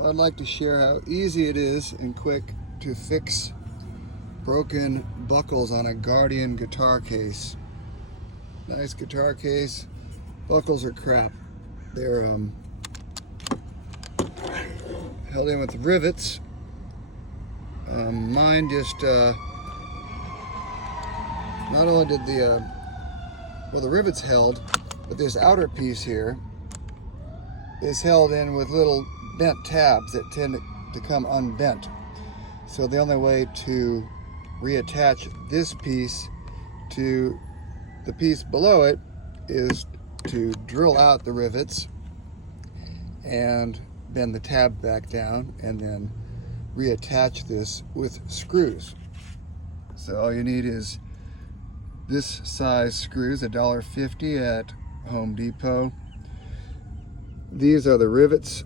Well, I'd like to share how easy it is and quick to fix broken buckles on a Guardian guitar case. Nice guitar case. Buckles are crap. They're held in with rivets. Mine just not only did the rivets held, but this outer piece here is held in with little bent tabs that tend to come unbent. So the only way to reattach this piece to the piece below it is to drill out the rivets and bend the tab back down and then reattach this with screws. So all you need is this size screws, $1.50 at Home Depot. These are the rivets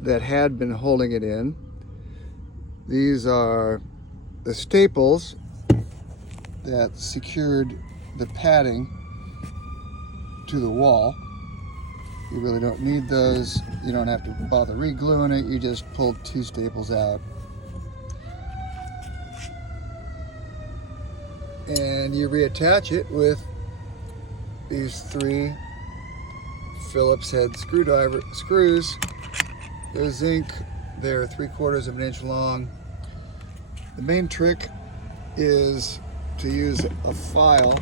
that had been holding it in. These are the staples that secured the padding to the wall. You really don't need those. You don't have to bother re-gluing it. You just pulled two staples out. And you reattach it with these three Phillips head screwdriver screws. They're zinc. They're 3/4 of an inch long. The main trick is to use a file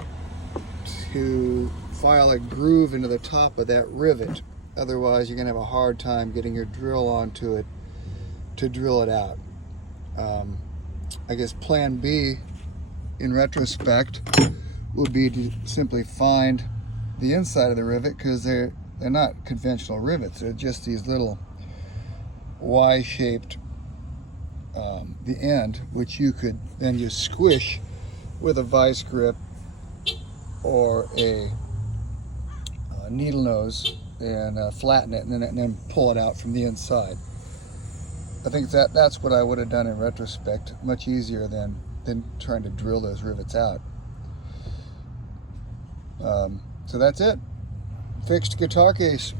to file a groove into the top of that rivet. Otherwise, you're going to have a hard time getting your drill onto it to drill it out. I guess plan B, in retrospect, would be to simply find the inside of the rivet, because they're not conventional rivets. They're just these little Y-shaped, the end, which you could then just squish with a vice grip or a needle nose and flatten it, and then pull it out from the inside. I think that's what I would have done in retrospect. Much easier than trying to drill those rivets out. So that's it. Fixed guitar case.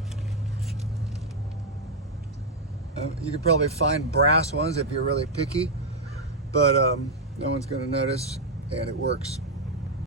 You could probably find brass ones if you're really picky, but no one's going to notice, and it works.